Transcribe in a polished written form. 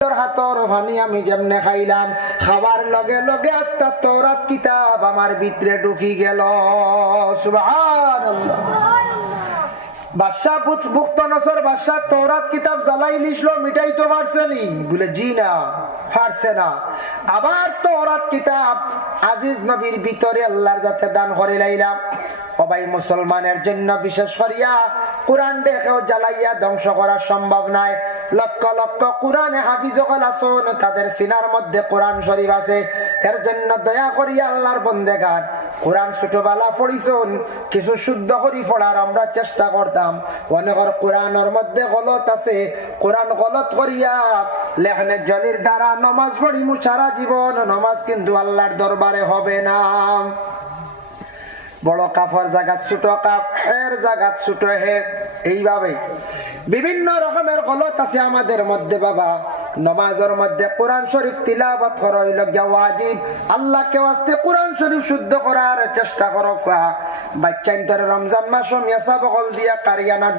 হাতর পানি আমি যেমনে খাইলাম, খাবার লগে লগে আস্তা তওরাত কিতাব আমার ভিতরে ঢুকি গেল। সুবহানাল্লাহ। বাদশা বুখতনসর বাদশা তওরাত কিতাব জ্বালাই লিখলো, মিটাইতে পারছে নি? বলে জি না, পারছে না। আবার তওরাত কিতাব আজিজ নবীর ভিতরে আল্লাহর যাতে দান করে লাইলাম। সবাই মুসলমানের জন্য বিশেষ করিয়া কোরআন দেখেও জ্বালাইয়া ধ্বংস করা সম্ভব নয়। লক্ষ লক্ষ কোরআনে হাফিজ হল আছেন, তাদের সিনার মধ্যে কোরআন শরীফ আছে। এর জন্য দয়া করিয়া আল্লাহর বন্দেগান কোরআন ছোটবেলা পড়িছুন, কিছু শুদ্ধ করি পড়ার আমরা চেষ্টা করতাম। অনেকের কোরআনের মধ্যে গলত আছে, কোরআন গলত করিয়া লেখনে জলির দ্বারা নমাজ পড়িমু সারা জীবন, নমাজ কিন্তু আল্লাহর দরবারে হবে না। বড় কাফর জায়গা ছোট কাপ, হের জায়গা ছোট হে, এইভাবে বিভিন্ন রকমের গলত আছে আমাদের মধ্যে। বাবা, নমাজের মধ্যে কোরআন শরীফ তিলাওয়াত করা হইল ওয়াজিব। আল্লাহকে ওয়াস্তে কোরআন শরীফ শুদ্ধ করার চেষ্টা করো। বাচ্চা রমজান মাস মেসা বগল দিয়া কারিয়ানা